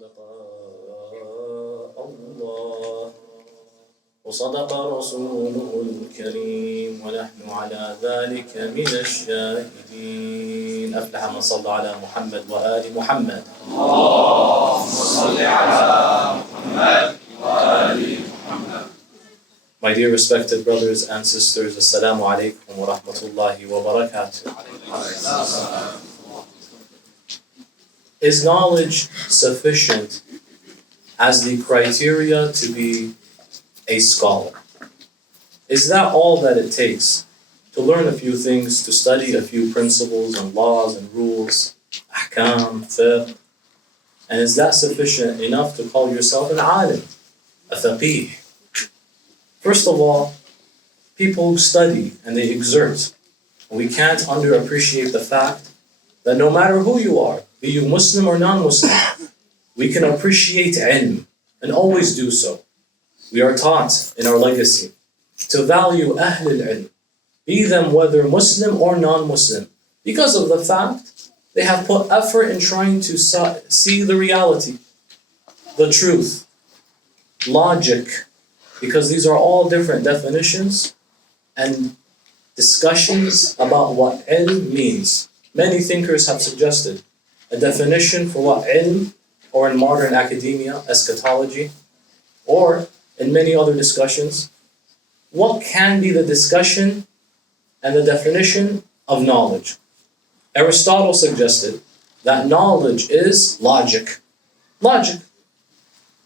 صدق الله وصدق رسوله الكريم ونحن على ذلك من الشاهدين. أفلح من صلى على محمد وآل محمد. اللهم صل على محمد وآل محمد. My dear respected brothers and sisters, Assalamu alaikum wa rahmatullahi wa barakatuh. Is knowledge sufficient as the criteria to be a scholar? Is that all that it takes to learn a few things, to study a few principles and laws and rules, ahkam, fiqh? And is that sufficient enough to call yourself an alim, a faqih? First of all, people study and they exert. We can't underappreciate the fact that no matter who you are, be you Muslim or non-Muslim, we can appreciate ilm and always do so. We are taught in our legacy to value Ahl al-ilm, be them whether Muslim or non-Muslim, because of the fact they have put effort in trying to see the reality, the truth, logic, because these are all different definitions and discussions about what ilm means. Many thinkers have suggested a definition for what ilm, or in modern academia, eschatology, or in many other discussions, what can be the discussion and the definition of knowledge. Aristotle suggested that knowledge is logic. Logic.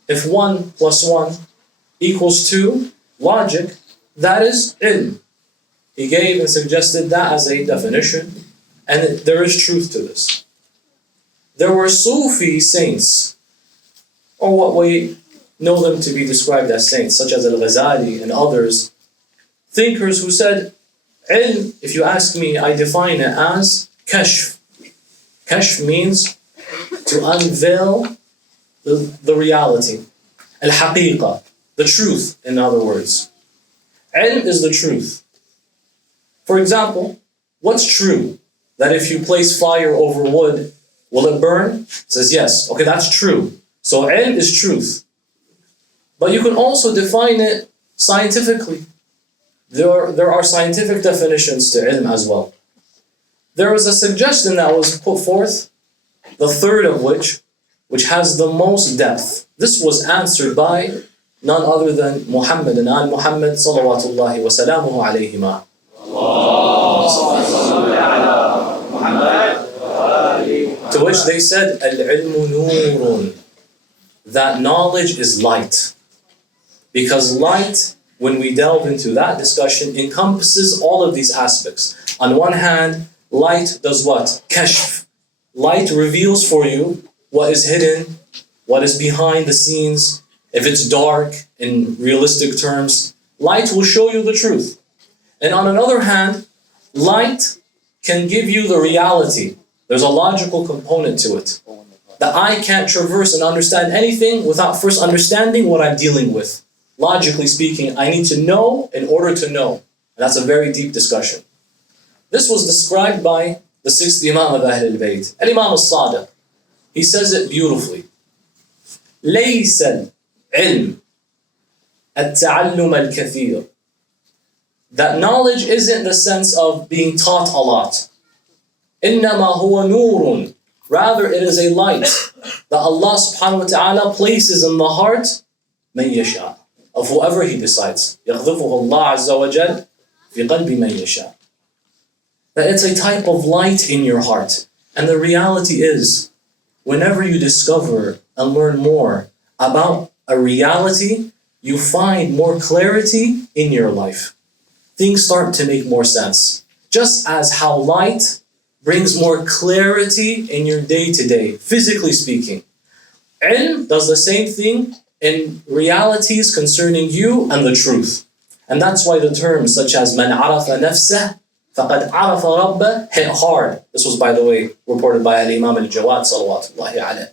If 1 plus 1 equals 2, logic, that is ilm. He gave and suggested that as a definition, and there is truth to this. There were Sufi saints, or what we know them to be described as saints, such as Al-Ghazali and others, thinkers who said, ilm, if you ask me, I define it as kashf. Kashf means to unveil the reality. Al-haqiqa, the truth, in other words. Ilm is the truth. For example, what's true? That if you place fire over wood, will it burn? It says yes. Okay, that's true. So ilm is truth. But you can also define it scientifically. There are scientific definitions to ilm as well. There was a suggestion that was put forth, the third of which has the most depth. This was answered by none other than Muhammad and Al Muhammad salawatullahi wa salamuhu alayhima. To which they said, Al-ilmu nurun, that knowledge is light. Because light, when we delve into that discussion, encompasses all of these aspects. On one hand, light does what? Kashf. Light reveals for you what is hidden, what is behind the scenes. If it's dark, in realistic terms, light will show you the truth. And on another hand, light can give you the reality. There's a logical component to it. The eye can't traverse and understand anything without first understanding what I'm dealing with. Logically speaking, I need to know in order to know. And that's a very deep discussion. This was described by the 6th Imam of Ahl al-Bayt, Al-Imam al-Sadiq. He says it beautifully. ليس العلم التعلم الكثير. That knowledge isn't the sense of being taught a lot. إنما هو نور. Rather, it is a light that Allah subhanahu wa ta'ala places in the heart من يشاء, of whoever He decides. يقذفه الله عز وجل في قلب من يشاء. That it's a type of light in your heart. And the reality is, whenever you discover and learn more about a reality, you find more clarity in your life. Things start to make more sense. Just as how light brings more clarity in your day-to-day, physically speaking. Ilm does the same thing in realities concerning you and the truth. And that's why the terms such as مَنْ عَرَفَ نَفْسَهُ فَقَدْ عَرَفَ رَبَّهُ hit hard. This was, by the way, reported by Al-Imam al-Jawad salawatullahi alayh.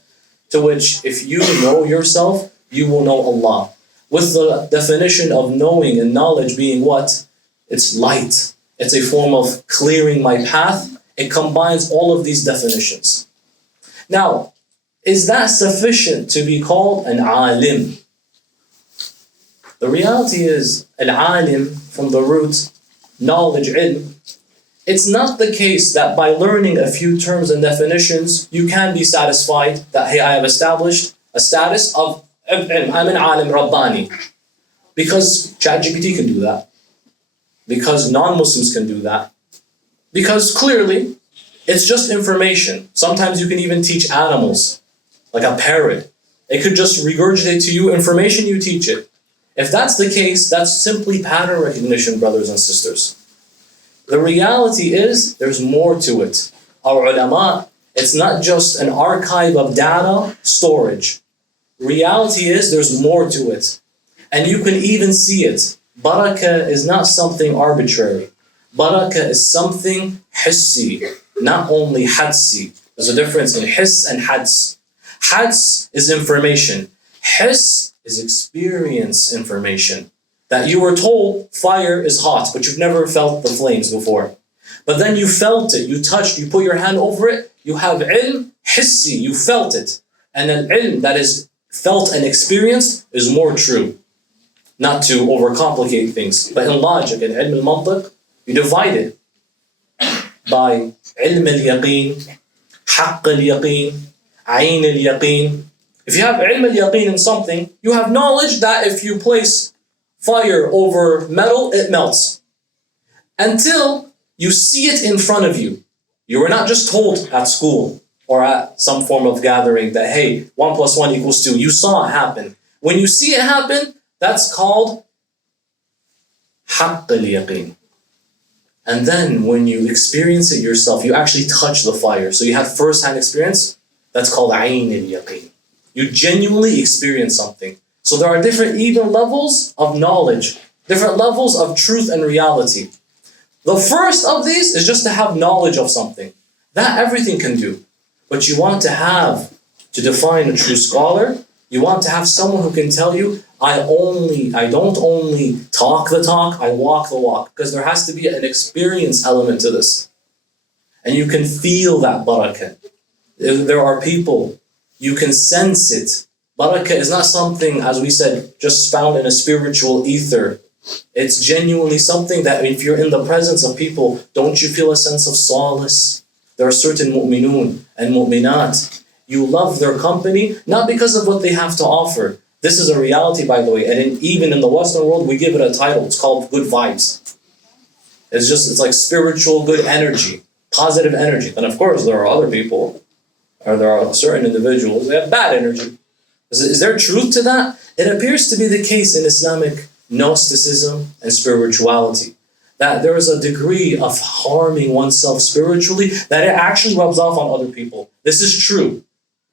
To which, if you know yourself, you will know Allah. With the definition of knowing and knowledge being what? It's light. It's a form of clearing my path. It combines all of these definitions. Now, Is that sufficient to be called an alim? The reality is, al-alim, from the root, knowledge, ilm, it's not the case that by learning a few terms and definitions, you can be satisfied that, hey, I have established a status of ilm, I'm an alim rabbani. Because ChatGPT can do that. Because non-Muslims can do that. Because clearly, it's just information. Sometimes you can even teach animals, like a parrot. It could just regurgitate to you information, you teach it. If that's the case, that's simply pattern recognition, brothers and sisters. The reality is, there's more to it. Our ulama, it's not just an archive of data storage. Reality is, there's more to it. And you can even see it. Barakah is not something arbitrary. Barakah is something hissi, not only hadsi. There's a difference in hiss and hads. Hads is information. Hiss is experience information. That you were told fire is hot, but you've never felt the flames before. But then you felt it, you touched, you put your hand over it, you have ilm, hissi, you felt it. And an ilm that is felt and experienced is more true. Not to overcomplicate things, but in logic, in ilm al-mantiq, you divide it by ilm al-yaqeen, haqq al-yaqeen, ayn al-yaqeen. If you have ilm al-yaqeen in something, you have knowledge that if you place fire over metal, it melts. Until you see it in front of you. You were not just told at school or at some form of gathering that, hey, 1 + 1 = 2. You saw it happen. When you see it happen, that's called haqq al-yaqeen. And then when you experience it yourself, you actually touch the fire. So you have first-hand experience. That's called ayn al-yaqeen. You genuinely experience something. So there are different even levels of knowledge, different levels of truth and reality. The first of these is just to have knowledge of something. That everything can do. But you want to define a true scholar, you want to have someone who can tell you, I don't only talk the talk, I walk the walk. Because there has to be an experience element to this. And you can feel that barakah. If there are people, you can sense it. Barakah is not something, as we said, just found in a spiritual ether. It's genuinely something that if you're in the presence of people, don't you feel a sense of solace? There are certain mu'minun and mu'minat. You love their company, not because of what they have to offer. This is a reality, by the way, and even in the Western world, we give it a title. It's called good vibes. It's like spiritual good energy, positive energy. And of course, there are other people, or there are certain individuals, they have bad energy. Is there truth to that? It appears to be the case in Islamic Gnosticism and spirituality. That there is a degree of harming oneself spiritually that it actually rubs off on other people. This is true.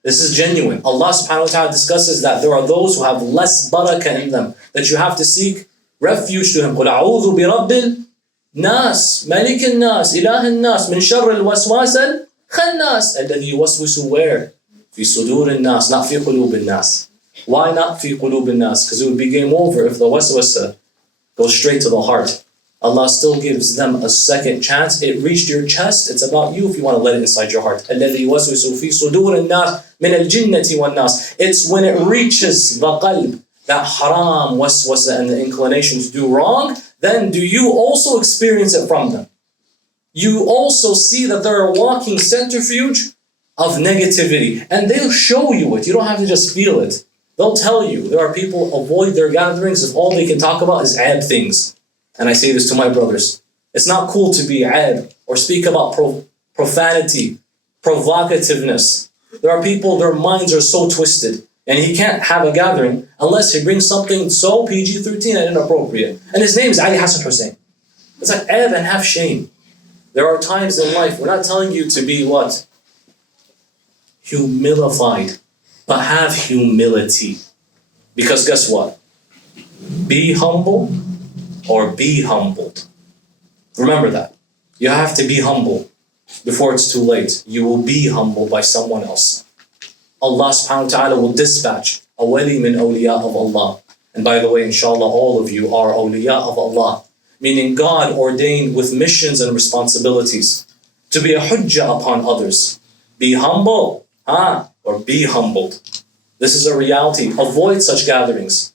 This is genuine. Allah subhanahu wa ta'ala discusses that there are those who have less barakah in them, that you have to seek refuge to Him. قُلْ أَعُوذُ بِرَبِّ النَّاسِ مَلِكِ النَّاسِ إِلَهِ النَّاسِ مِنْ شَرِّ الْوَسْوَاسِ الْخَنَّاسِ الَّذِي يُوَسْوِسُ where? فِي صُدُورِ النَّاسِ, not فِي قُلُوبِ النَّاسِ. Why not فِي قُلُوبِ النَّاسِ? Because it would be game over if the waswasa goes straight to the heart. Allah still gives them a second chance. It reached your chest. It's about you if you want to let it inside your heart. الَّذِي يُوَسْوِسُ فِي صُدُورِ النَّاسِ مِنَ الْجِنَّةِ وَالنَّاسِ. It's when it reaches the qalb, that haram, waswasa, and the inclinations do wrong, then do you also experience it from them. You also see that they're a walking centrifuge of negativity. And they'll show you it. You don't have to just feel it. They'll tell you. There are people avoid their gatherings if all they can talk about is aib things. And I say this to my brothers. It's not cool to be aib or speak about profanity, provocativeness. There are people, their minds are so twisted. And he can't have a gathering unless he brings something so PG-13 and inappropriate. And his name is Ali Hassan Hussein. It's like aib and have shame. There are times in life, we're not telling you to be what? Humilified. But have humility. Because guess what? Be humble or be humbled. Remember that. You have to be humble before it's too late. You will be humbled by someone else. Allah subhanahu wa ta'ala will dispatch a wali min awliya of Allah. And by the way, inshallah, all of you are awliya of Allah. Meaning God ordained with missions and responsibilities to be a hujjah upon others. Be humble. or be humbled. This is a reality. Avoid such gatherings.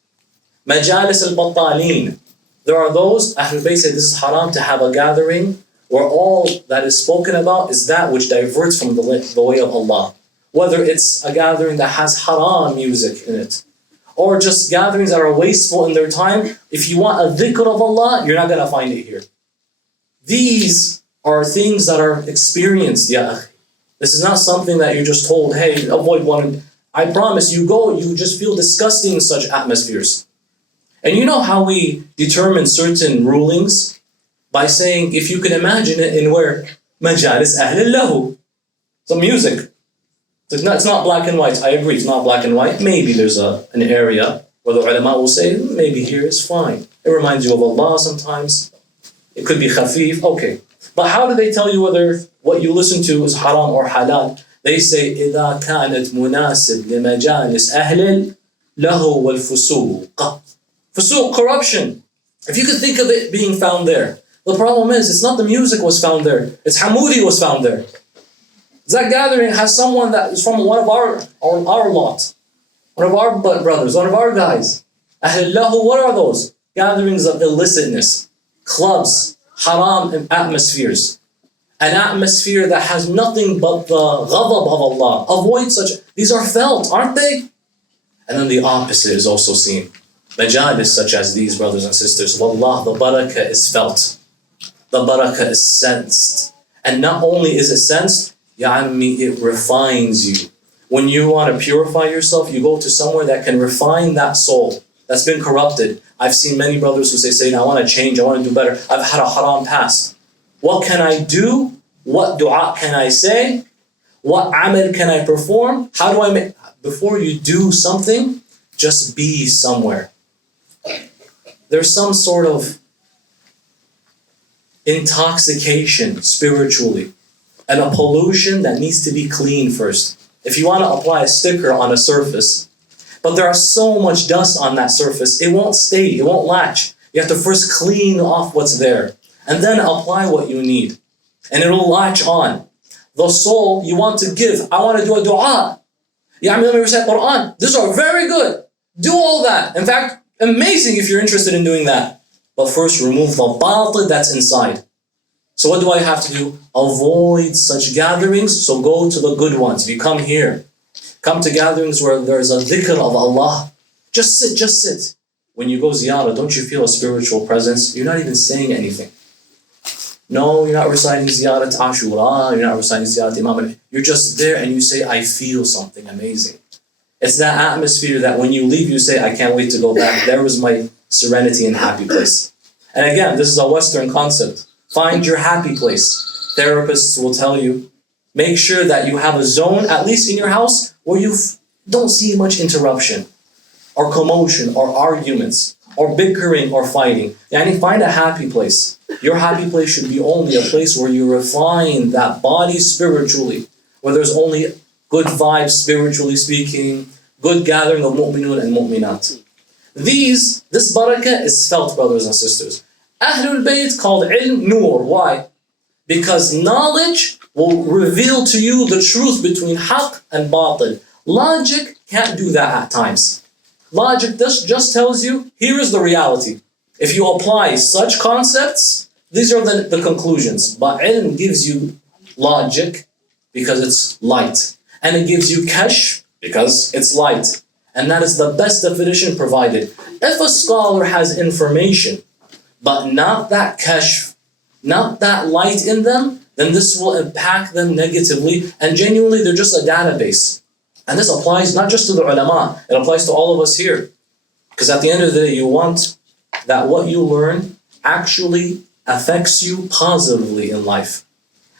Majalis al-battalin. There are those, Ahlul Bayt say this is haram to have a gathering where all that is spoken about is that which diverts from the way of Allah. Whether it's a gathering that has haram music in it, or just gatherings that are wasteful in their time. If you want a dhikr of Allah, you're not going to find it here. These are things that are experienced, ya akhi. This is not something that you're just told, hey, avoid one. I promise you go, you just feel disgusting in such atmospheres. And you know how we determine certain rulings? By saying, if you can imagine it in where? Majalis ahl lahu. So music. It's not black and white. I agree, it's not black and white. Maybe there's an area where the ulama will say, maybe here is fine. It reminds you of Allah sometimes. It could be khafif, okay. But how do they tell you whether what you listen to is haram or halal? They say, إِذَا كَانَتْ مُنَاسِبْ لِمَجَالِسْ أَهْلٍ لَهُ وَالْفُسُوقَ. Fusuq, corruption. If you could think of it being found there. The problem is, it's not the music was found there. It's Hamoudi was found there. That gathering has someone that is from one of our lot. One of our brothers, one of our guys. Ahlillahu, what are those? Gatherings of illicitness. Clubs, haram atmospheres. An atmosphere that has nothing but the ghadab of Allah. Avoid such. These are felt, aren't they? And then the opposite is also seen. Majalis such as these, brothers and sisters. Wallah, the barakah is felt. The barakah is sensed. And not only is it sensed, it refines you. When you want to purify yourself, you go to somewhere that can refine that soul that's been corrupted. I've seen many brothers who say, I want to change, I want to do better. I've had a haram past. What can I do? What dua can I say? What amal can I perform? How do I make... Before you do something, just be somewhere. There's some sort of intoxication spiritually and a pollution that needs to be cleaned first. If you want to apply a sticker on a surface, but there are so much dust on that surface, it won't stay, it won't latch. You have to first clean off what's there and then apply what you need. And it'll latch on. The soul, you want to give. I want to do a dua. Let me recite Quran. These are very good. Do all that. In fact, amazing if you're interested in doing that. But first remove the batil that's inside. So what do I have to do? Avoid such gatherings, so go to the good ones. If you come here, come to gatherings where there's a dhikr of Allah. Just sit. When you go ziyarah, don't you feel a spiritual presence? You're not even saying anything. No, you're not reciting ziyarah to Ashura, you're not reciting ziyarah to Imam. You're just there and you say, I feel something amazing. It's that atmosphere that when you leave, you say, I can't wait to go back. There was my serenity and happy place. And again, this is a Western concept. Find your happy place. Therapists will tell you, make sure that you have a zone, at least in your house, where you don't see much interruption, or commotion, or arguments, or bickering, or fighting. Find a happy place. Your happy place should be only a place where you refine that body spiritually, where there's only good vibes spiritually speaking, good gathering of mu'minun and mu'minat. This barakah is felt, brothers and sisters. Ahlul Bayt called ilm nur. Why? Because knowledge will reveal to you the truth between haqq and batil. Logic can't do that at times. Logic just tells you, here is the reality. If you apply such concepts, these are the conclusions. But ilm gives you logic because it's light. And it gives you kashf because it's light. And that is the best definition provided. If a scholar has information, but not that kashf, not that light in them, then this will impact them negatively. And genuinely, they're just a database. And this applies not just to the ulama, it applies to all of us here. Because at the end of the day, you want that what you learn actually affects you positively in life.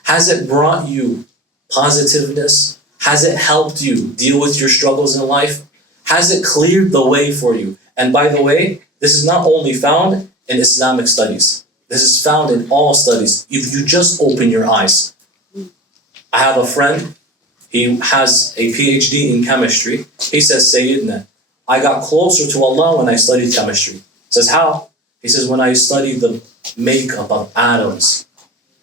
Has it brought you positiveness? Has it helped you deal with your struggles in life? Has it cleared the way for you? And by the way, this is not only found in Islamic studies. This is found in all studies. If you just open your eyes. I have a friend, he has a PhD in chemistry. He says, Sayyidina, I got closer to Allah when I studied chemistry. Says, how? He says, when I studied the makeup of atoms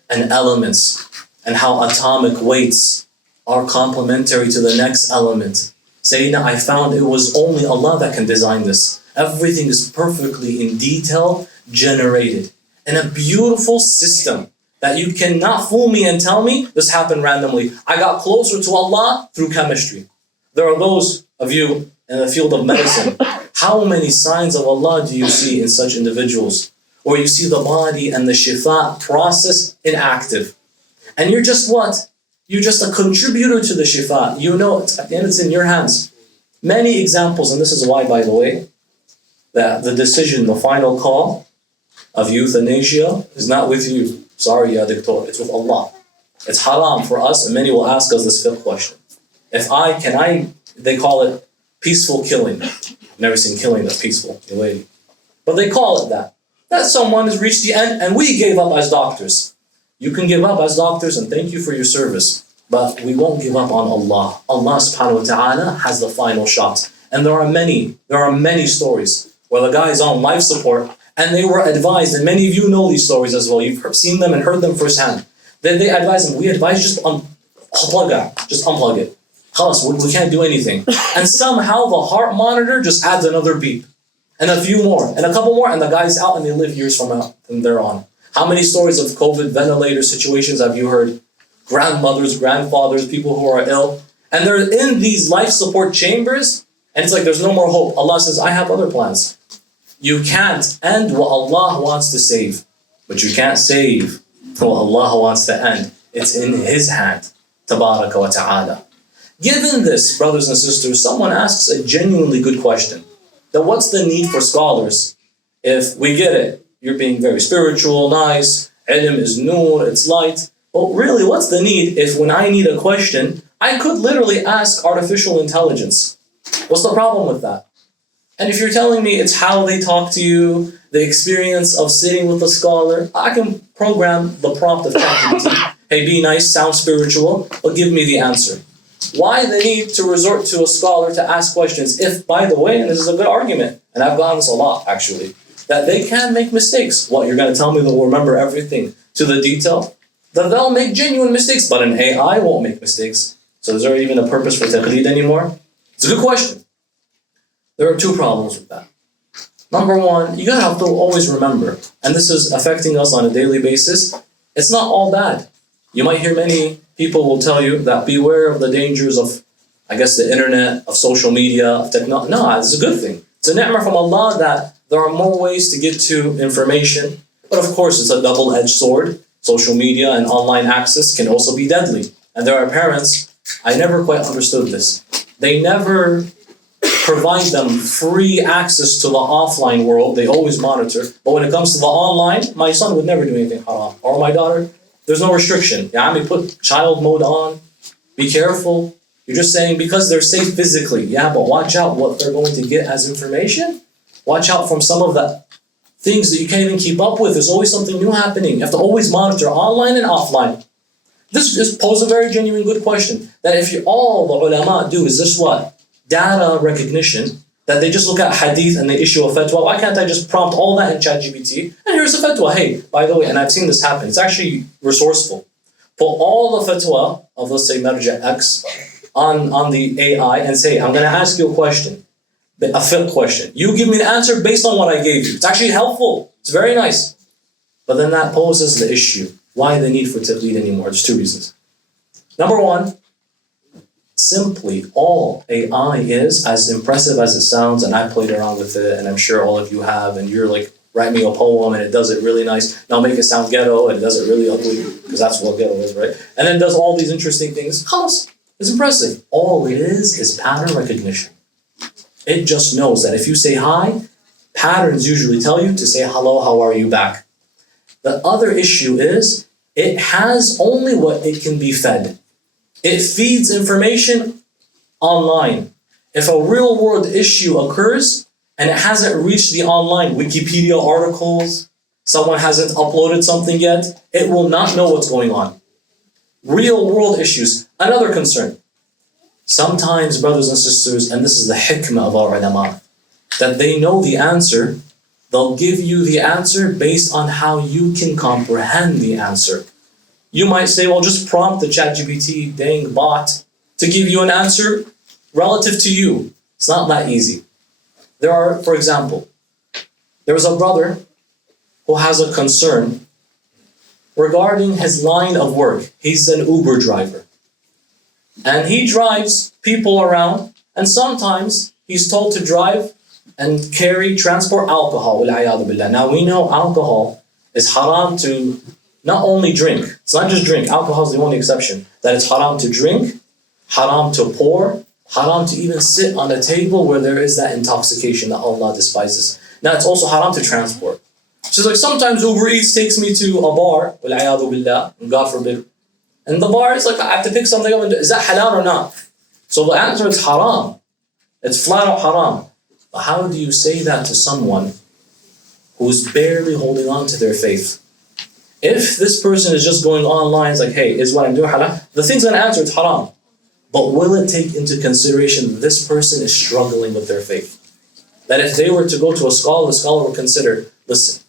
and elements and how atomic weights are complementary to the next element. Sayyidina, I found it was only Allah that can design this. Everything is perfectly in detail generated in a beautiful system that you cannot fool me and tell me this happened randomly. I got closer to Allah through chemistry. There are those of you in the field of medicine. How many signs of Allah do you see in such individuals? Or you see the body and the shifa process inactive. And you're just what? You're just a contributor to the shifa. You know, at the end it's in your hands. Many examples, and this is why, by the way, that the decision, the final call of euthanasia is not with you. Sorry, ya doctor, it's with Allah. It's haram for us, and many will ask us this fiqh question. They call it peaceful killing. I've never seen killing that's peaceful, lady. But they call it that. That someone has reached the end, and we gave up as doctors. You can give up as doctors, and thank you for your service. But we won't give up on Allah. Allah subhanahu wa ta'ala has the final shot. And there are many stories where the guy is on life support, and they were advised, and many of you know these stories as well. You've seen them and heard them firsthand. Then they advise them, we advise just unplug it. Khalas, we can't do anything. And somehow the heart monitor just adds another beep. And a few more, and a couple more, and the guy's out and they live years from there on. How many stories of COVID ventilator situations have you heard? Grandmothers, grandfathers, people who are ill, and they're in these life support chambers, and it's like there's no more hope. Allah says, I have other plans. You can't end what Allah wants to save, but you can't save what Allah wants to end. It's in His hand, tabaraka wa ta'ala. Given this, brothers and sisters, someone asks a genuinely good question. Then what's the need for scholars? If we get it, you're being very spiritual, nice, ilm is nur, it's light. But really, what's the need if when I need a question, I could literally ask artificial intelligence? What's the problem with that? And if you're telling me it's how they talk to you, the experience of sitting with a scholar, I can program the prompt of ChatGPT. Hey, be nice, sound spiritual, but give me the answer. Why the need to resort to a scholar to ask questions if, by the way, and this is a good argument, and I've gotten this a lot actually, that they can make mistakes. What, you're going to tell me they'll remember everything to the detail? That they'll make genuine mistakes, but an AI won't make mistakes. So is there even a purpose for taqleed anymore? It's a good question. There are two problems with that. Number one, you gotta have to always remember, and this is affecting us on a daily basis, it's not all bad. You might hear many people will tell you that beware of the dangers of, the internet, of social media, of technology. No, this is a good thing. It's a ni'mah from Allah that there are more ways to get to information, but of course it's a double-edged sword. Social media and online access can also be deadly. And there are parents, I never quite understood this. They never provide them free access to the offline world. They always monitor. But when it comes to the online, my son would never do anything haram. Or my daughter, there's no restriction. Put child mode on. Be careful. You're just saying because they're safe physically. Yeah, but watch out what they're going to get as information. Watch out from some of the things that you can't even keep up with. There's always something new happening. You have to always monitor online and offline. This poses a very genuine good question. That if all the ulama do is this what? Data recognition. That they just look at hadith and they issue a fatwa. Why can't I just prompt all that in ChatGPT? And here's a fatwa. Hey, by the way, and I've seen this happen. It's actually resourceful. Put all the fatwa of, let's say, Marja X on the AI and say, I'm going to ask you a question. A fiqh question. You give me an answer based on what I gave you. It's actually helpful. It's very nice. But then that poses the issue. Why the need for taqleed anymore? There's two reasons. Number one, simply all AI is, as impressive as it sounds, and I played around with it, and I'm sure all of you have, and you're like, write me a poem, and it does it really nice. Now make it sound ghetto, and it does it really ugly, because that's what ghetto is, right? And then it does all these interesting things. Khalas, it's impressive. All it is pattern recognition. It just knows that if you say hi, patterns usually tell you to say hello, how are you back. The other issue is it has only what it can be fed. It feeds information online. If a real world issue occurs and it hasn't reached the online Wikipedia articles, someone hasn't uploaded something yet, it will not know what's going on. Real world issues. Another concern. Sometimes, brothers and sisters, and this is the hikmah of our ulama, that they know the answer, they'll give you the answer based on how you can comprehend the answer. You might say, well, just prompt the ChatGPT dang bot to give you an answer relative to you. It's not that easy. There are, for example, there was a brother who has a concern regarding his line of work. He's an Uber driver. And he drives people around, and sometimes he's told to drive and transport alcohol. Now we know alcohol is haram to not only drink. It's not just drink. Alcohol is the only exception. That it's haram to drink, haram to pour, haram to even sit on a table where there is that intoxication that Allah despises. Now it's also haram to transport. So it's like sometimes Uber Eats takes me to a bar, God forbid, and the bar is like, I have to pick something up. Is that halal or not? So the answer is haram. It's flat out haram. But how do you say that to someone who's barely holding on to their faith? If this person is just going online, it's like, hey, is what I'm doing halal? The thing's going to answer, it's haram. But will it take into consideration that this person is struggling with their faith? That if they were to go to a scholar, the scholar will consider, listen,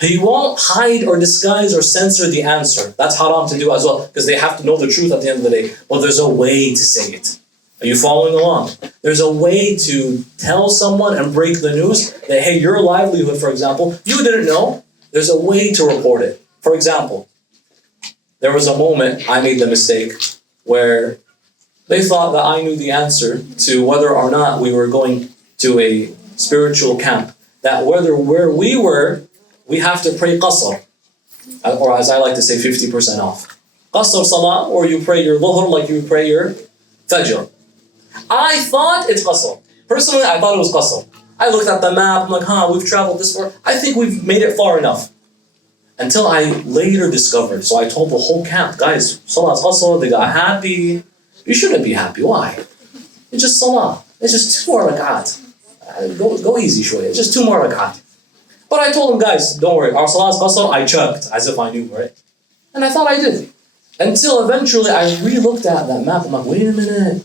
he won't hide or disguise or censor the answer. That's haram to do as well, because they have to know the truth at the end of the day. But there's a way to say it. Are you following along? There's a way to tell someone and break the news that, hey, your livelihood, for example, you didn't know. There's a way to report it. For example, there was a moment I made the mistake where they thought that I knew the answer to whether or not we were going to a spiritual camp. That whether where we were, we have to pray qasr. Or as I like to say, 50% off. Qasr salah, or you pray your dhuhr like you pray your fajr. I thought it's qasr. Personally, I thought it was qasr. I looked at the map, I'm like, we've traveled this far. I think we've made it far enough. Until I later discovered, so I told the whole camp, guys, salah's qasr, they got happy. You shouldn't be happy, why? It's just salah. It's just 2 more rak'at. Go easy, shway. It's just 2 more rak'at. But I told them, guys, don't worry, our salah's qasr, I checked, as if I knew, right? And I thought I did. Until eventually I re-looked at that map, I'm like, wait a minute.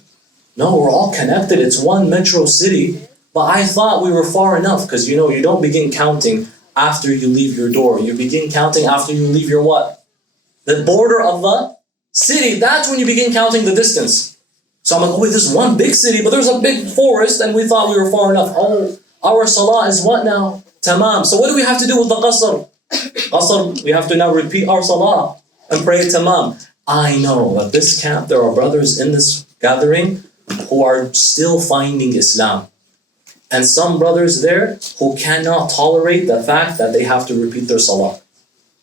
No, we're all connected, it's one metro city. But I thought we were far enough, because you don't begin counting after you leave your door. You begin counting after you leave your what? The border of the city. That's when you begin counting the distance. So I'm like, oh wait, there's one big city, but there's a big forest, and we thought we were far enough. Oh, our salah is what now? Tamam. So what do we have to do with the qasr? Qasr, we have to now repeat our salah and pray tamam. I know that this camp, there are brothers in this gathering who are still finding Islam. And some brothers there who cannot tolerate the fact that they have to repeat their salah.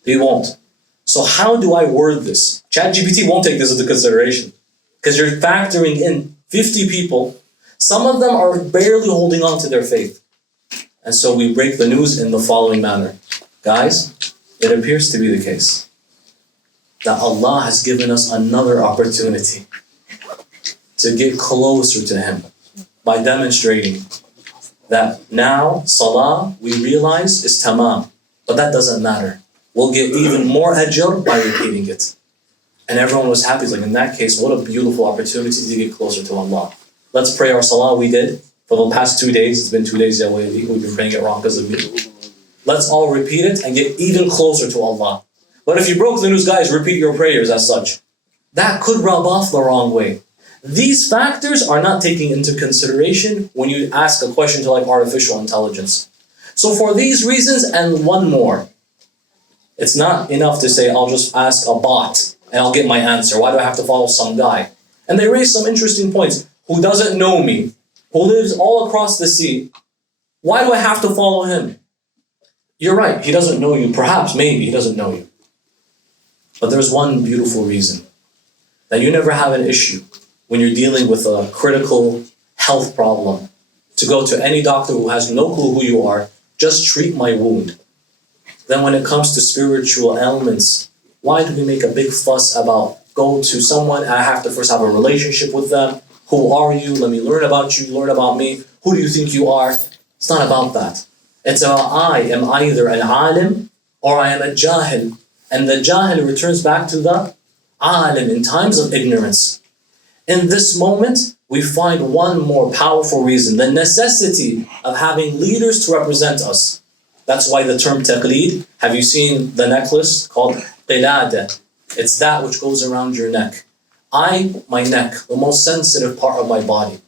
They won't. So how do I word this? ChatGPT won't take this into consideration. Because you're factoring in 50 people. Some of them are barely holding on to their faith. And so we break the news in the following manner. Guys, it appears to be the case that Allah has given us another opportunity to get closer to Him by demonstrating that now salah, we realize, is tamam. But that doesn't matter. We'll get even more ajr by repeating it. And everyone was happy. It's like, in that case, what a beautiful opportunity to get closer to Allah. Let's pray our salah we did for the past 2 days. It's been 2 days, we've been praying it wrong because of me. Let's all repeat it and get even closer to Allah. But if you broke the news, guys, repeat your prayers as such. That could rub off the wrong way. These factors are not taken into consideration when you ask a question to like artificial intelligence. So for these reasons and one more, it's not enough to say, I'll just ask a bot and I'll get my answer. Why do I have to follow some guy? And they raise some interesting points. Who doesn't know me, who lives all across the sea, why do I have to follow him? You're right, he doesn't know you. Perhaps, maybe, he doesn't know you. But there's one beautiful reason. That you never have an issue when you're dealing with a critical health problem to go to any doctor who has no clue who you are, just treat my wound. Then when it comes to spiritual ailments, why do we make a big fuss about go to someone, I have to first have a relationship with them. Who are you? Let me learn about you, learn about me. Who do you think you are? It's not about that. It's about I am either an alim or I am a jahil. And the jahil returns back to the alim in times of ignorance. In this moment, we find one more powerful reason, the necessity of having leaders to represent us. That's why the term taqleed, have you seen the necklace called qilada? It's that which goes around your neck. My neck, the most sensitive part of my body,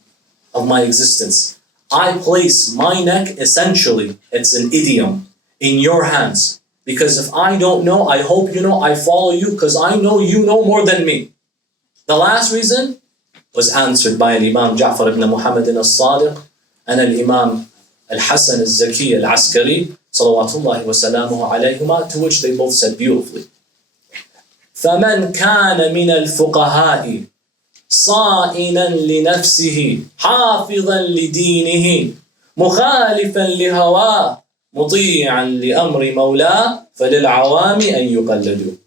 of my existence. I place my neck, essentially, it's an idiom, in your hands. Because if I don't know, I hope you know, I follow you because I know you know more than me. The last reason was answered by Imam Ja'far ibn Muhammad al-Sadiq and Imam Al-Hassan al-Zaki al-Askari, salawatullahi wa salamuhu alayhuma, to which they both said beautifully. فَمَنْ كَانَ مِنَ الْفُقَهَاءِ صَائِنًا لِنَفْسِهِ حَافِظًا لِدِينِهِ مُخَالِفًا لِهَوَاهِ مُطِيعًا لِأَمْرِ مَوْلَاهِ فَلِلْعَوَامِ أَنْ يُقَلِّدُوا.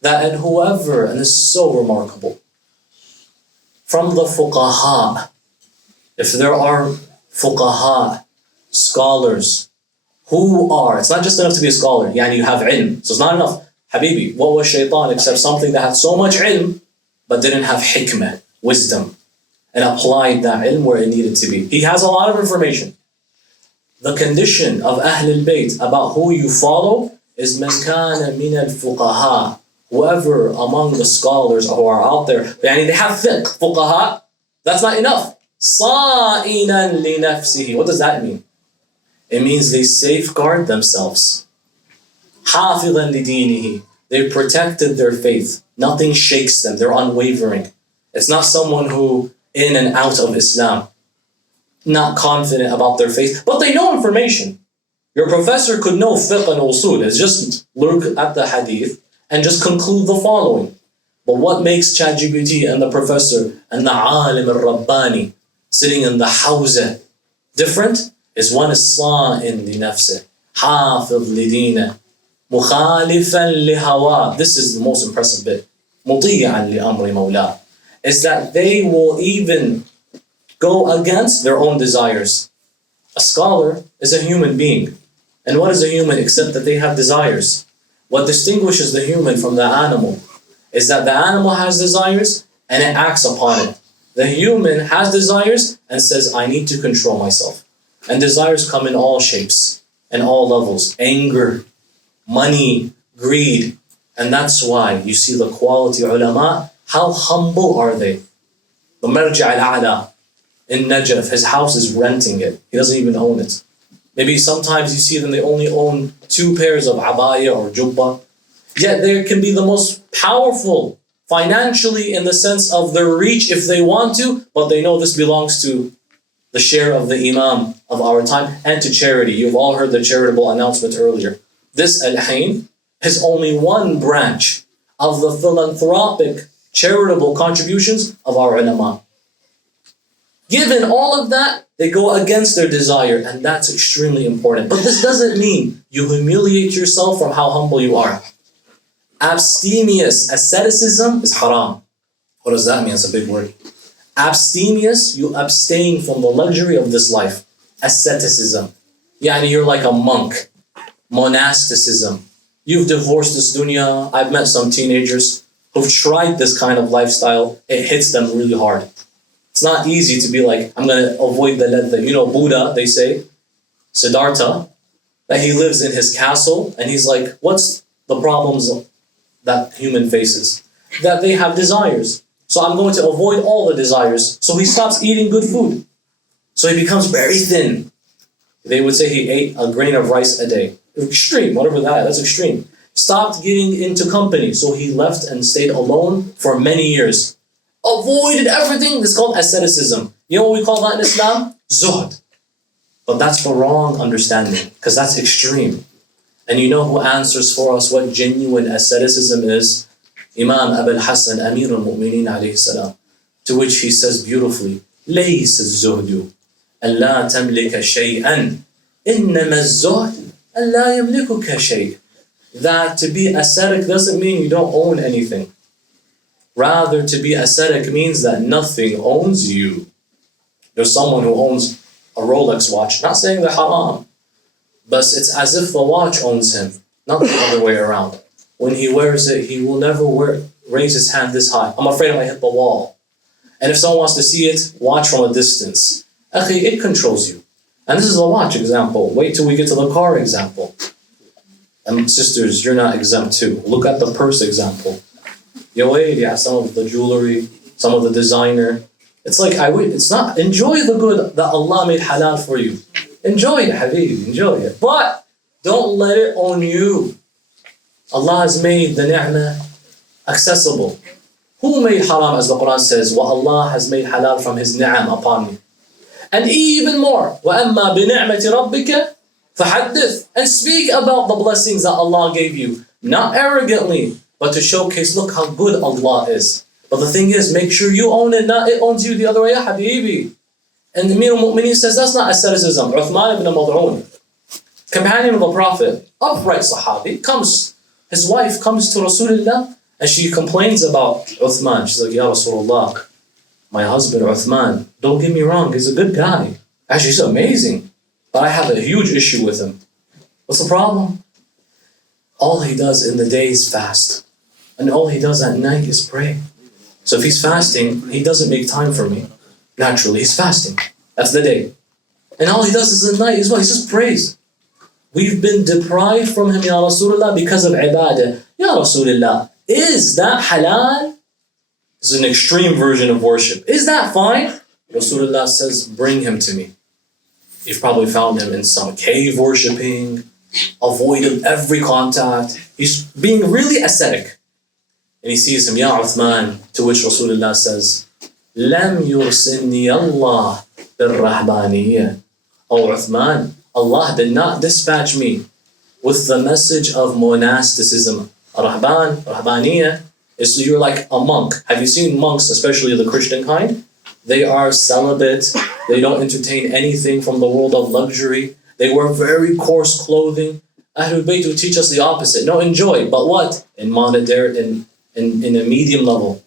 That and whoever, and this is so remarkable, from the fuqaha, if there are fuqaha, scholars, who are, it's not just enough to be a scholar, yani you have ilm, so it's not enough. Habibi, what was shaitan except something that had so much ilm, but didn't have hikmah, wisdom, and applied that ilm where it needed to be. He has a lot of information. The condition of Ahlul Bayt about who you follow is man kana min al-fuqaha. Whoever among the scholars who are out there, yani they have fiqh, fuqaha, that's not enough. Sa'inan li nafsihi. What does that mean? It means they safeguard themselves. Hafidan li dinihi. They protected their faith. Nothing shakes them. They're unwavering. It's not someone who in and out of Islam, not confident about their faith, but they know information. Your professor could know fiqh and usul. It's just look at the hadith and just conclude the following. But what makes ChatGPT and the professor and the alim al-Rabbani sitting in the hawza different is one is sa'in li nafsih, hafidh li dinah, mukhalifan li hawa. This is the most impressive bit. Muti'an li amri mawla. Is that they will even go against their own desires. A scholar is a human being. And what is a human except that they have desires? What distinguishes the human from the animal is that the animal has desires and it acts upon it. The human has desires and says, I need to control myself. And desires come in all shapes and all levels. Anger, money, greed. And that's why you see the quality ulama, how humble are they? The Marja al-A'la in Najaf, his house is renting it. He doesn't even own it. Maybe sometimes you see them, they only own 2 pairs of abaya or jubba. Yet they can be the most powerful financially in the sense of their reach if they want to, but they know this belongs to the share of the imam of our time and to charity. You've all heard the charitable announcement earlier. This Al-Hain is only one branch of the philanthropic charitable contributions of our ulama. Given all of that, they go against their desire, and that's extremely important. But this doesn't mean you humiliate yourself from how humble you are. Abstemious asceticism is haram. What does that mean? It's a big word. Abstemious, you abstain from the luxury of this life. Asceticism. Yani you're like a monk. Monasticism. You've divorced this dunya. I've met some teenagers who've tried this kind of lifestyle. It hits them really hard. It's not easy to be like, I'm going to avoid the ladha. You know, Buddha, they say, Siddhartha, that he lives in his castle, and he's like, what's the problems that human faces? That they have desires. So I'm going to avoid all the desires. So he stops eating good food. So he becomes very thin. They would say he ate a grain of rice a day. Extreme, whatever that's extreme. Stopped getting into company. So he left and stayed alone for many years. Avoided everything. It's called asceticism. You know what we call that in Islam? Zuhd. But that's the wrong understanding, because that's extreme. And you know who answers for us what genuine asceticism is? Imam Abul Hassan Amir al-Mu'mineen alayhi salam. To which he says beautifully, لَيْسَ الزُّهْدُ أَلَّا تَمْلِكَ شَيْئًا إِنَّمَا الزُّهْدُ أَلَّا يَمْلِكُكَ شَيْءٍ. That to be ascetic doesn't mean you don't own anything. Rather, to be ascetic means that nothing owns you. There's someone who owns a Rolex watch, not saying they're haram, but it's as if the watch owns him, not the other way around. When he wears it, he will never raise his hand this high. I'm afraid I might hit the wall. And if someone wants to see it, watch from a distance. Akhi, it controls you. And this is a watch example. Wait till we get to the car example. And sisters, you're not exempt too. Look at the purse example. Some of the jewelry, some of the designer. It's like, it's not, enjoy the good that Allah made halal for you. Enjoy it, habibi, enjoy it. But don't let it own you. Allah has made the ni'mah accessible. Who made haram, as the Quran says, what Allah has made halal from His ni'am upon you. And even more, وَأَمَّا بِنِعْمَةِ رَبِّكَ فَحَدِّثْ. And speak about the blessings that Allah gave you. Not arrogantly, but to showcase, look how good Allah is. But the thing is, make sure you own it, not it owns you the other way, ya habibi. And Amir al-Mu'mineen says that's not asceticism. Uthman ibn Mad'un, companion of the Prophet, upright Sahabi, his wife comes to Rasulullah and she complains about Uthman. She's like, Ya Rasulullah, my husband Uthman, don't get me wrong, he's a good guy. Actually, he's amazing. But I have a huge issue with him. What's the problem? All he does in the day is fast. And all he does at night is pray. So if he's fasting, he doesn't make time for me. Naturally, he's fasting. That's the day. And all he does is at night as well. He just prays. We've been deprived from him, Ya Rasulullah, because of ibadah. Ya Rasulullah, is that halal? It's an extreme version of worship. Is that fine? Rasulullah says, bring him to me. You've probably found him in some cave worshipping, avoiding every contact. He's being really ascetic. And he sees him, Ya Uthman, to which Rasulullah says, Lam yursinni Allah bil-rahbaniyya. Oh Uthman, Allah did not dispatch me with the message of monasticism. Rahbaniyya is you're like a monk. Have you seen monks, especially the Christian kind? They are celibate. They don't entertain anything from the world of luxury. They wear very coarse clothing. Ahlul Bayt will teach us the opposite. No, enjoy, but what? In monetary, in a medium level.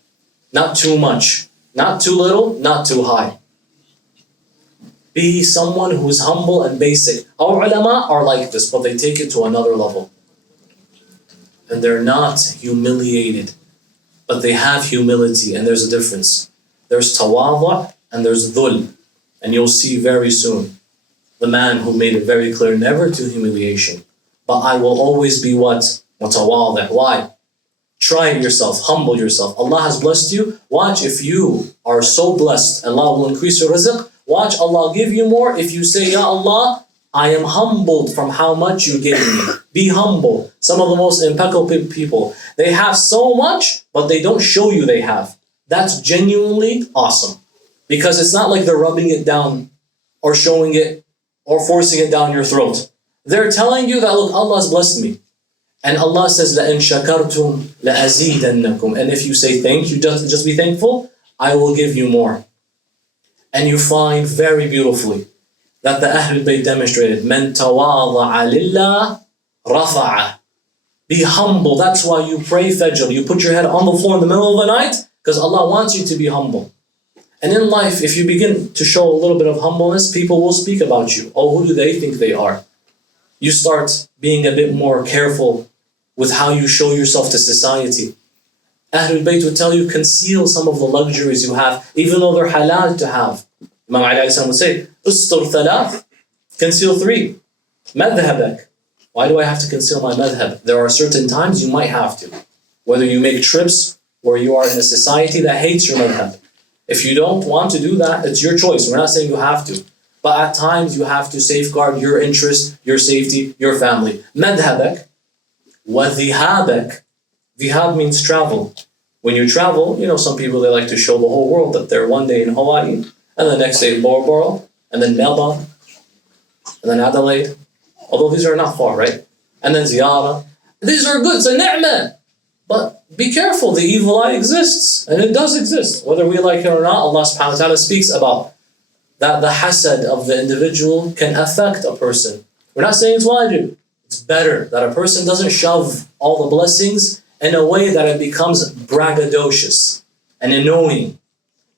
Not too much. Not too little, not too high. Be someone who's humble and basic. Our ulama are like this, but they take it to another level. And they're not humiliated, but they have humility, and there's a difference. There's tawadu' and there's dhul. And you'll see very soon the man who made it very clear, never to humiliation. But I will always be what? Mutawadi'. Why? Try it yourself, humble yourself. Allah has blessed you. Watch, if you are so blessed, Allah will increase your rizq. Watch Allah give you more if you say, Ya Allah, I am humbled from how much you gave me. Be humble. Some of the most impeccable people, they have so much, but they don't show you they have. That's genuinely awesome. Because it's not like they're rubbing it down or showing it or forcing it down your throat. They're telling you that, look, Allah has blessed me. And Allah says, لَإِن شَكَرْتُمْ لَأَزِيدَنَّكُمْ. And if you say thank you, just be thankful, I will give you more. And you find very beautifully that the Ahlul Bayt demonstrated, مَن تَوَاضَعَ لِلَّهِ رَفَعَ. Be humble. That's why you pray Fajr. You put your head on the floor in the middle of the night, because Allah wants you to be humble. And in life, if you begin to show a little bit of humbleness, people will speak about you. Oh, who do they think they are? You start being a bit more careful with how you show yourself to society. Ahlul Bayt would tell you, conceal some of the luxuries you have, even though they're halal to have. Imam Ali would say, Ustur thalath, conceal 3. Madhabak. Why do I have to conceal my madhab? There are certain times you might have to. Whether you make trips where you are in a society that hates your madhab. If you don't want to do that, it's your choice. We're not saying you have to. But at times you have to safeguard your interest, your safety, your family. Madhabak wa dhihabak. Dhihab means travel. When you travel, some people, they like to show the whole world that they're one day in Hawaii, and the next day in Bora, and then Melbourne, and then Adelaide. Although these are not far, right? And then ziyarah. These are good, it's a ni'mah. But be careful, the evil eye exists, and it does exist. Whether we like it or not, Allah subhanahu wa ta'ala speaks about that the hasad of the individual can affect a person. We're not saying it's wajib. It's better that a person doesn't shove all the blessings in a way that it becomes braggadocious and annoying.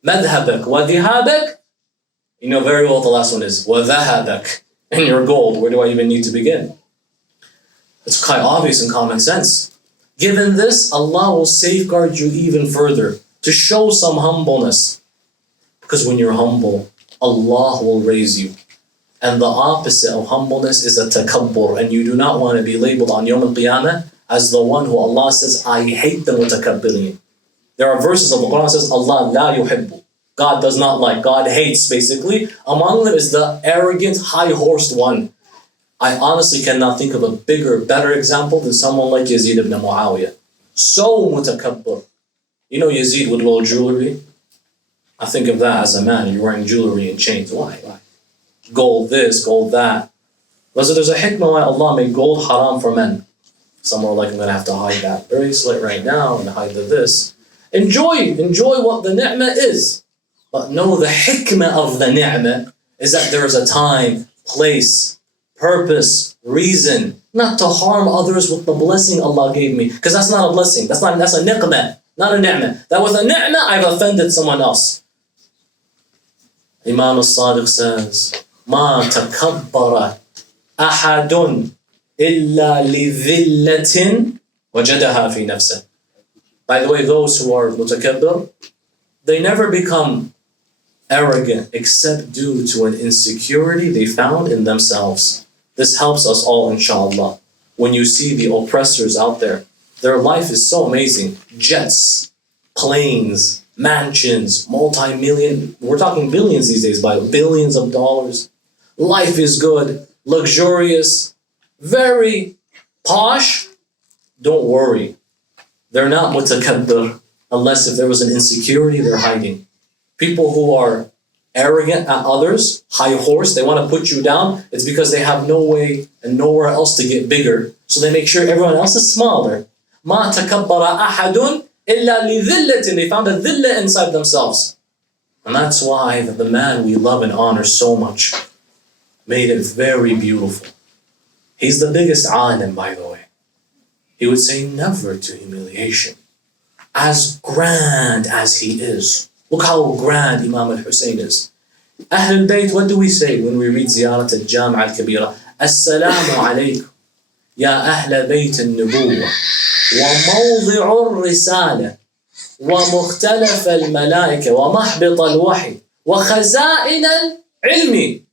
Madhabak wa dhihabak. You know very well what the last one is. Wa dhahabak. And your gold, where do I even need to begin? It's quite obvious and common sense. Given this, Allah will safeguard you even further to show some humbleness. Because when you're humble, Allah will raise you. And the opposite of humbleness is a takabbur. And you do not want to be labeled on Yawm al-Qiyamah as the one who Allah says, I hate the mutakabbirin. There are verses of the Quran that says, Allah la yuhibbu. God does not like, God hates basically. Among them is the arrogant, high-horsed one. I honestly cannot think of a bigger, better example than someone like Yazid ibn Muawiyah. So mutakabbir. You know Yazid with little jewelry? I think of that as a man, you're wearing jewelry and chains. Why? Gold this, gold that. There's a hikmah why Allah made gold haram for men. Some are like, I'm going to have to hide that bracelet right now and hide this. Enjoy what the ni'mah is. But know the hikmah of the ni'mah is that there is a time, place, purpose, reason, not to harm others with the blessing Allah gave me. Because that's not a blessing. That's a niqmah, not a ni'mah. That with a ni'mah, I've offended someone else. Imam al-Sadiq says, مَا تَكَبَّرَ أَحَدٌ إِلَّا لِذِلَّةٍ وَجَدَهَا فِي نَفْسِهِ. By the way, those who are mutakabbir, they never become arrogant except due to an insecurity they found in themselves. This helps us all, inshallah. When you see the oppressors out there, their life is so amazing. Jets, planes, mansions, multi-million, we're talking billions these days, by billions of dollars. Life is good, luxurious, very posh. Don't worry. They're not mutakabbir unless if there was an insecurity they're hiding. People who are arrogant at others, high horse, they want to put you down, it's because they have no way and nowhere else to get bigger. So they make sure everyone else is smaller. مَا تَكَبَّرَ أَحَدٌ إِلَّا لِذِلَّةٍ. They found a dhillah inside themselves. And that's why the man we love and honor so much made it very beautiful. He's the biggest alim, by the way. He would say never to humiliation. As grand as he is. Look how grand Imam al-Hussein is. Ahl al-Bayt, what do we say when we read Ziyarat al-Jam' al-Kabira? As-salamu alaykum, ya Ahl Bayt al-Nubuwa, wa mawdi'u al-Risala, wa mukhtalaf al-Malaika, wa mahbit al-Wahi, wa khaza'in al-Ilmi.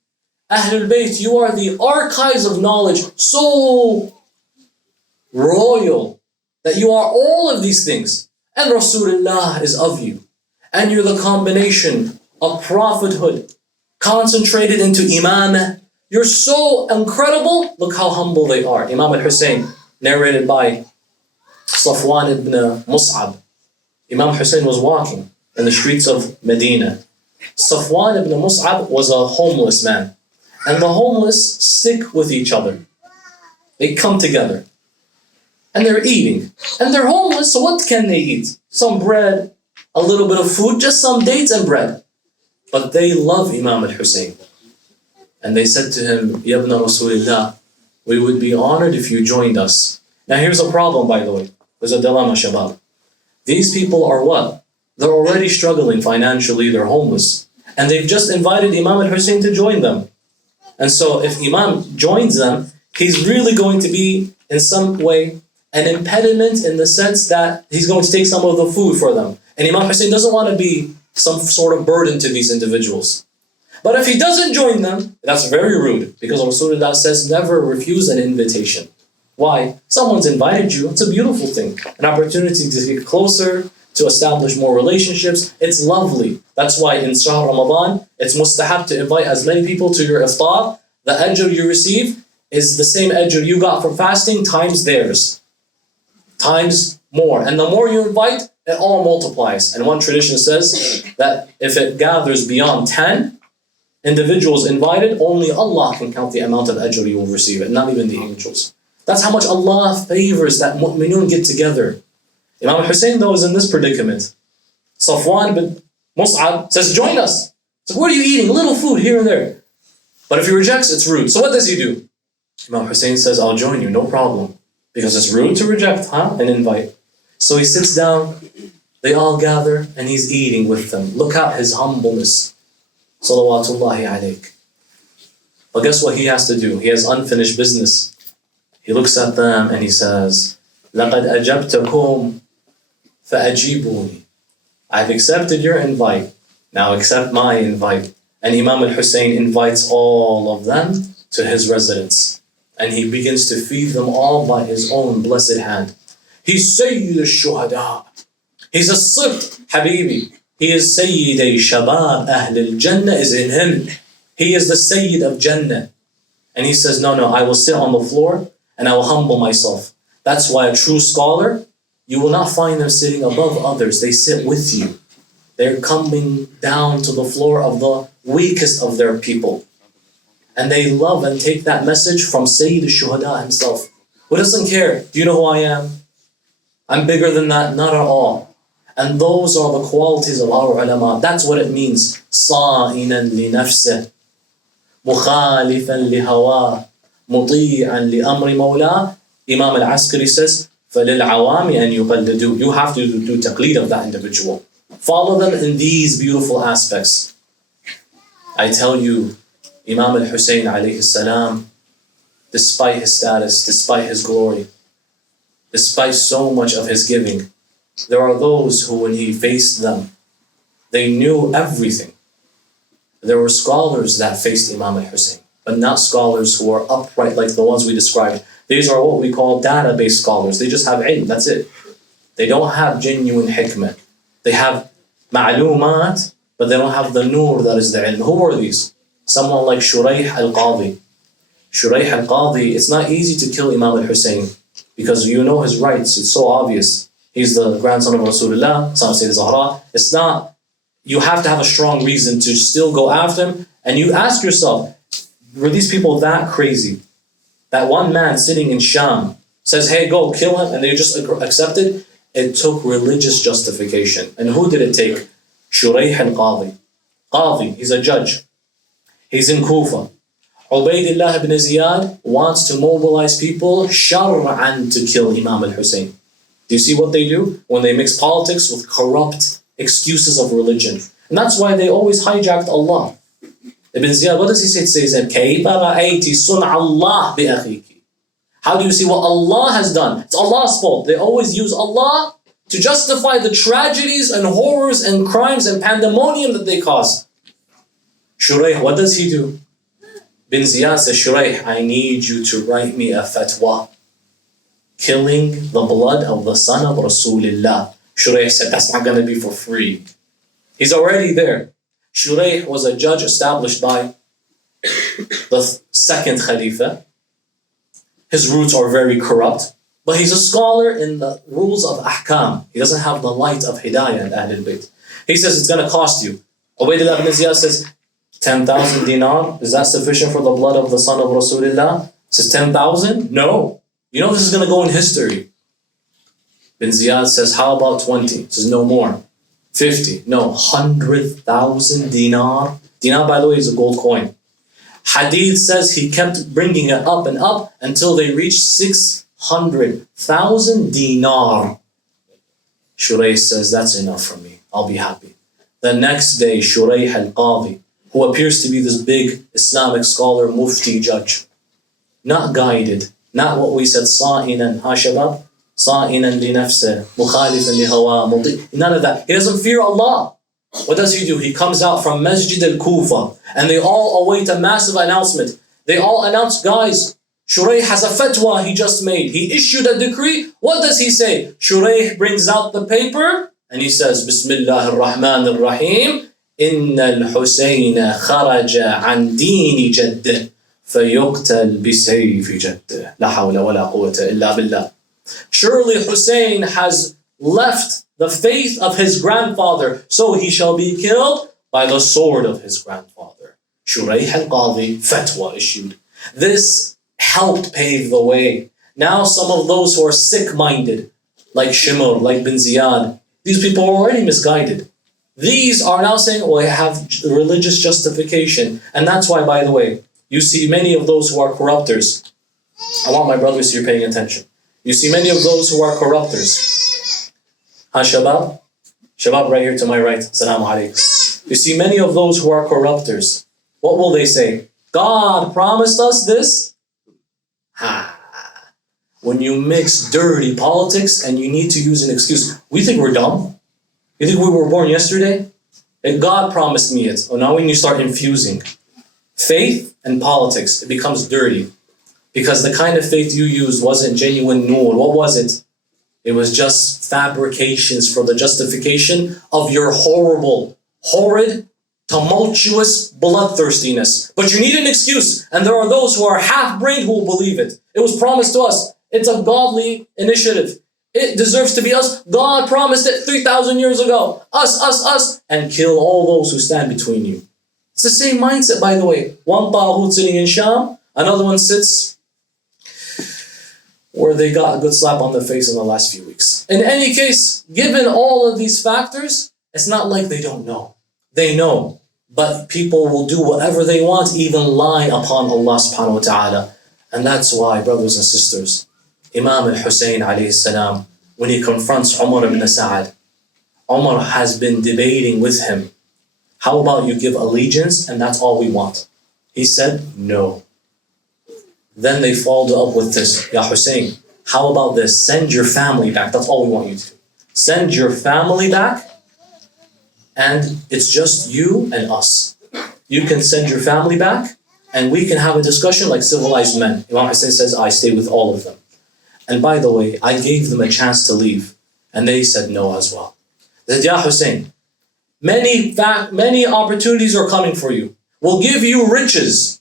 Ahl al-Bayt, you are the archives of knowledge, so royal that you are all of these things. And Rasulullah is of you. And you're the combination of prophethood concentrated into imamah. You're so incredible. Look how humble they are. Imam al-Hussein, narrated by Safwan ibn Mus'ab. Imam Hussein was walking in the streets of Medina. Safwan ibn Mus'ab was a homeless man. And the homeless stick with each other. They come together. And they're eating. And they're homeless, so what can they eat? Some bread, a little bit of food, just some dates and bread. But they love Imam al-Hussein. And they said to him, Ya ibn Rasulillah, we would be honored if you joined us. Now here's a problem, by the way. There's a dilemma, shabab. These people are what? They're already struggling financially, they're homeless. And they've just invited Imam al-Hussein to join them. And so if Imam joins them, he's really going to be, in some way, an impediment in the sense that he's going to take some of the food for them. And Imam Hussein doesn't want to be some sort of burden to these individuals. But if he doesn't join them, that's very rude, because Rasulullah says never refuse an invitation. Why? Someone's invited you, it's a beautiful thing. An opportunity to get closer, to establish more relationships, it's lovely. That's why in Shahr Ramadan, it's mustahab to invite as many people to your iftar. The ajr you receive is the same ajr you got from fasting times theirs. Times more. And the more you invite, it all multiplies. And one tradition says that if it gathers beyond 10 individuals invited, only Allah can count the amount of ajr you will receive, and not even the angels. That's how much Allah favors that mu'minun get together. Imam Hussein, though, is in this predicament. Safwan bin Mus'ab says, join us. So what are you eating? A little food here and there. But if he rejects, it's rude. So what does he do? Imam Hussein says, I'll join you, no problem. Because it's rude to reject, an invite. So he sits down, they all gather, and he's eating with them. Look at his humbleness. Salawatullahi alayk. But guess what he has to do? He has unfinished business. He looks at them and he says, لَقَدْ أَجَبْتَكُمْ فَأَجِيبُونِ. I've accepted your invite. Now accept my invite. And Imam al-Hussein invites all of them to his residence. And he begins to feed them all by his own blessed hand. He's Sayyid al-Shuhada. He's a Sibt, Habibi. He is Sayyidi Shabab Ahl al-Jannah is in him. He is the Sayyid of Jannah. And he says, no, I will sit on the floor and I will humble myself. That's why a true scholar, you will not find them sitting above others. They sit with you. They're coming down to the floor of the weakest of their people. And they love and take that message from Sayyid al-Shuhada himself. Who doesn't care? Do you know who I am? I'm bigger than that? Not at all. And those are the qualities of our ulama. That's what it means. صَائِنًا لِنَفْسِهِ مُخَالِفًا لِهَوَاهِ مُطِيعًا لِأَمْرِ مَوْلَاهِ. Imam al-Askari says, فَلِلْعَوَامِ أَن يُقَلِّدُوا. You have to do taqleed of that individual. Follow them in these beautiful aspects. I tell you, Imam al-Hussein alayhi salam, despite his status, despite his glory, despite so much of his giving, there are those who, when he faced them, they knew everything. There were scholars that faced Imam al-Hussein, but not scholars who are upright like the ones we described. These are what we call database scholars. They just have ilm, that's it. They don't have genuine hikmah. They have ma'lumat, but they don't have the nur that is the ilm. Who are these? Someone like Shuraih al-Qadi. Shuraih al-Qadi, it's not easy to kill Imam al-Hussein because you know his rights, it's so obvious. He's the grandson of Rasulullah, son of Sayyid Zahra. It's not, you have to have a strong reason to still go after him. And you ask yourself, were these people that crazy? That one man sitting in Sham says, hey, go kill him, and they just accepted? It took religious justification. And who did it take? Shuraih al-Qadi. Qadi, he's a judge. He's in Kufa. Ubaydullah ibn Ziyad wants to mobilize people shar'an to kill Imam al-Hussein. Do you see what they do? When they mix politics with corrupt excuses of religion. And that's why they always hijacked Allah. Ibn Ziyad, what does he say? He says, كَيْفَ رَأَيْتِ صُنْعَ اللَّهِ بِأَخِيكِ. How do you see what Allah has done? It's Allah's fault. They always use Allah to justify the tragedies and horrors and crimes and pandemonium that they cause. Shuraih, what does he do? Bin Ziyad says, Shuraih, I need you to write me a fatwa. Killing the blood of the son of Rasulullah. Shuraih said, that's not going to be for free. He's already there. Shuraih was a judge established by the second Khalifa. His roots are very corrupt, but he's a scholar in the rules of ahkam. He doesn't have the light of hidayah and Ahlul Bayt. He says it's going to cost you. Ubaydullah ibn Ziyad says, 10,000 dinar, is that sufficient for the blood of the son of Rasulullah? Says 10,000? No. You know this is going to go in history. Bin Ziyad says, how about 20? Says no more. 50? No. 100,000 dinar. Dinar, by the way, is a gold coin. Hadith says he kept bringing it up and up until they reached 600,000 dinar. Shuraih says, that's enough for me. I'll be happy. The next day, Shuraih al-Qadi, who appears to be this big Islamic scholar, mufti, judge, not guided, not what we said, صَائِنًا, ha shabab? صَائِنًا لِنَفْسِهِ مُخَالِفًا لِهَوَاهِ مُطِيعًا. None of that. He doesn't fear Allah. What does he do? He comes out from Masjid al-Kufa and they all await a massive announcement. They all announce, guys, Shuraih has a fatwa he just made. He issued a decree. What does he say? Shuraih brings out the paper and he says, Bismillah ar-Rahman ar-Rahim, إِنَّ الْحُسَيْنَ خَرَجَ عَنْ دِينِ جَدِّهِ فَيُقْتَلْ بِسَيْفِ جَدِّهِ لَا حَوْلَ وَلَا قُوَّةَ إِلَّا بِاللَّهِ. Surely Hussein has left the faith of his grandfather, so he shall be killed by the sword of his grandfather. Shuraih al-Qadi, fatwa issued. This helped pave the way. Now some of those who are sick-minded, like Shimr, like Bin Ziyad, these people are already misguided. These are now saying, oh, I have religious justification. And that's why, by the way, you see many of those who are corruptors. I want my brothers here paying attention. You see many of those who are corruptors. Ha, Shabab? Shabab right here to my right. Assalamu alaikum. You see many of those who are corruptors. What will they say? God promised us this? Ha. When you mix dirty politics and you need to use an excuse. We think we're dumb. You think we were born yesterday? And God promised me it. Oh, now when you start infusing faith and politics, it becomes dirty. Because the kind of faith you used wasn't genuine nur. What was it? It was just fabrications for the justification of your horrible, horrid, tumultuous bloodthirstiness. But you need an excuse, and there are those who are half-brained who will believe it. It was promised to us. It's a godly initiative. It deserves to be us. God promised it 3,000 years ago. Us, and kill all those who stand between you. It's the same mindset, by the way. One Taghut sitting in Sham, another one sits where they got a good slap on the face in the last few weeks. In any case, given all of these factors, it's not like they don't know. They know, but people will do whatever they want, even lie upon Allah subhanahu wa ta'ala. And that's why, brothers and sisters, Imam al-Hussein alayhi salam, when he confronts Umar ibn Sa'ad, Umar has been debating with him. How about you give allegiance and that's all we want? He said, no. Then they followed up with this, Ya Hussein, how about this? Send your family back. That's all we want you to do. Send your family back, and it's just you and us. You can send your family back, and we can have a discussion like civilized men. Imam Hussein says, I stay with all of them. And by the way, I gave them a chance to leave, and they said no as well. They said, Ya Hussein, many opportunities are coming for you. We'll give you riches.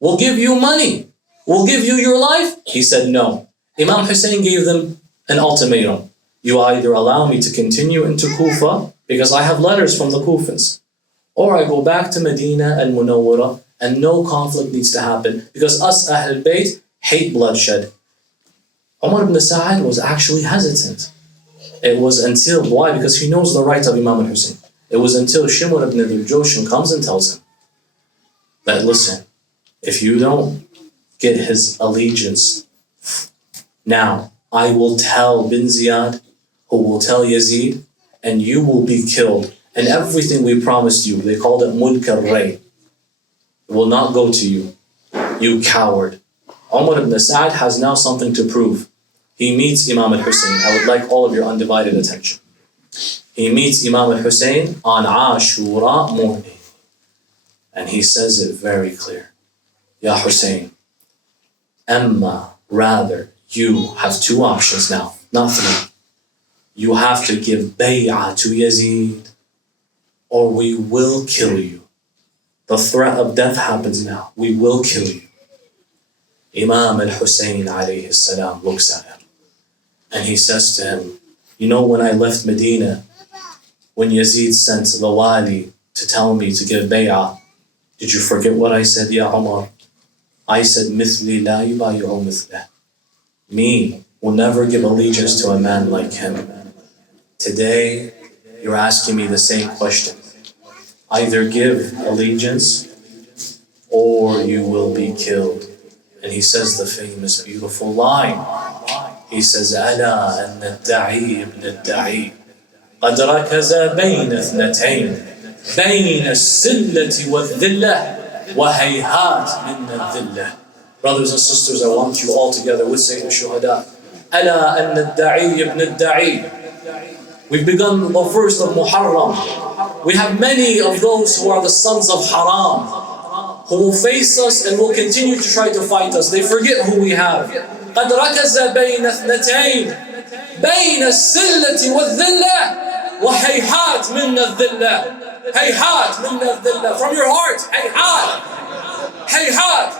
We'll give you money. We'll give you your life. He said no. Imam Hussein gave them an ultimatum. You either allow me to continue into Kufa, because I have letters from the Kufans, or I go back to Medina and Munawwara, and no conflict needs to happen, because us Ahlul Bayt hate bloodshed. Umar ibn Sa'ad was actually hesitant. It was until, why? Because he knows the right of Imam al-Hussein. It was until Shimr ibn al-Joshan comes and tells him that, listen, if you don't get his allegiance now, I will tell bin Ziyad, who will tell Yazid, and you will be killed. And everything we promised you, they called it mulk al-ray, it will not go to you, you coward. Umar ibn Sa'ad has now something to prove. He meets Imam al-Hussein. I would like all of your undivided attention. He meets Imam al-Hussein on Ashura morning. And he says it very clear. Ya Hussein, rather, you have two options now, not three. You have to give bay'ah to Yazid, or we will kill you. The threat of death happens now. We will kill you. Imam al-Hussein alayhi salam looks at him, and he says to him, you know, when I left Medina, when Yazid sent the wali to tell me to give bay'ah, did you forget what I said, Ya Umar? I said, mithli la yubayi'u mithlah. Me will never give allegiance to a man like him. Today, you're asking me the same question. Either give allegiance or you will be killed. And he says the famous, beautiful line. He says, ألا أن الدعي ابن الدعي قد ركز بين اثنتين بين السلة والذلة وهيهات من الذلة. Brothers and sisters, I want you all together with Sayyid al-Shuhada. ألا أن الدعي ابن الدعي. We've begun the first of Muharram. We have many of those who are the sons of haram, who will face us and will continue to try to fight us. They forget who we have. قد ركز بين اثنتين بين السلة والذلة وهيهات من الذلة. هيهات من الذلة. From your heart, هيهات. هيهات.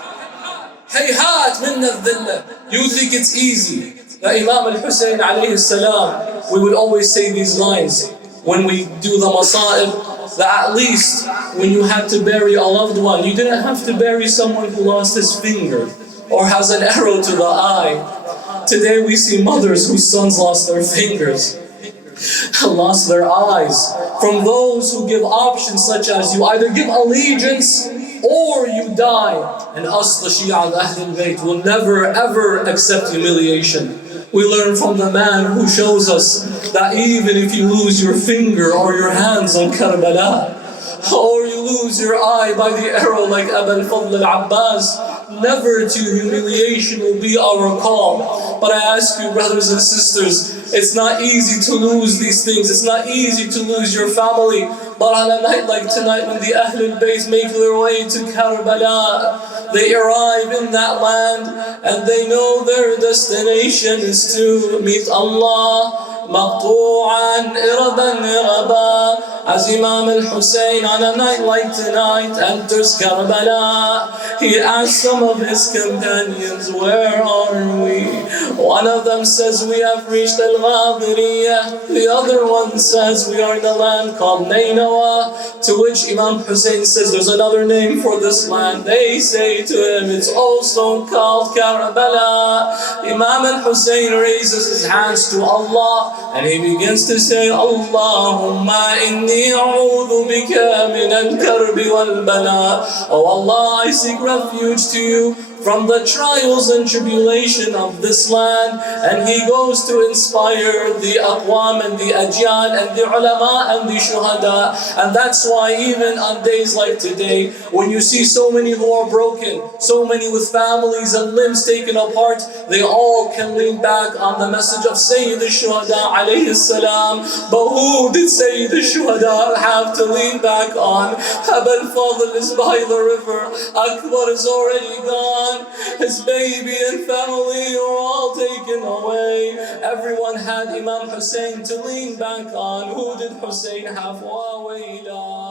هيهات من الذلة. You think it's easy. The Imam al-Hussein alayhi salam, we would always say these lines when we do the masa'ib, that at least when you had to bury a loved one, you didn't have to bury someone who lost his finger or has an arrow to the eye. Today we see mothers whose sons lost their fingers, lost their eyes, from those who give options such as you either give allegiance or you die. And us, the Shia al-Ahlul Bayt, will never ever accept humiliation. We learn from the man who shows us that even if you lose your finger or your hands on Karbala, or you lose your eye by the arrow like Abu al-Fadl al-Abbas, never to humiliation will be our call. But I ask you, brothers and sisters, it's not easy to lose these things. It's not easy to lose your family. But on a night like tonight, when the Ahlul Bayt make their way to Karbala, they arrive in that land and they know their destination is to meet Allah. مقطوعا إربا إربا. As Imam al-Hussein on a night like tonight enters Karbala, he asks some of his companions, where are we? One of them says, we have reached Al-Ghadiriyah. The other one says, we are in a land called Nainawa. To which Imam Hussein says, there's another name for this land. They say to him, it's also called Karbala. Imam al-Hussein raises his hands to Allah and he begins to say, Allahumma inni a'udhu bika min al-karbi wal-bala. Oh Allah, I seek refuge to you from the trials and tribulation of this land. And he goes to inspire the aqwam and the ajyan and the ulama and the shuhada. And that's why even on days like today, when you see so many who are broken, so many with families and limbs taken apart, they all can lean back on the message of Sayyid al-Shuhada alayhi salam. But who did Sayyid al-Shuhada have to lean back on? Habal Fadl is by the river. Akbar is already gone. His baby and family are all taken away. Everyone had Imam Hussein to lean back on. Who did Hussein have? Wa wayla.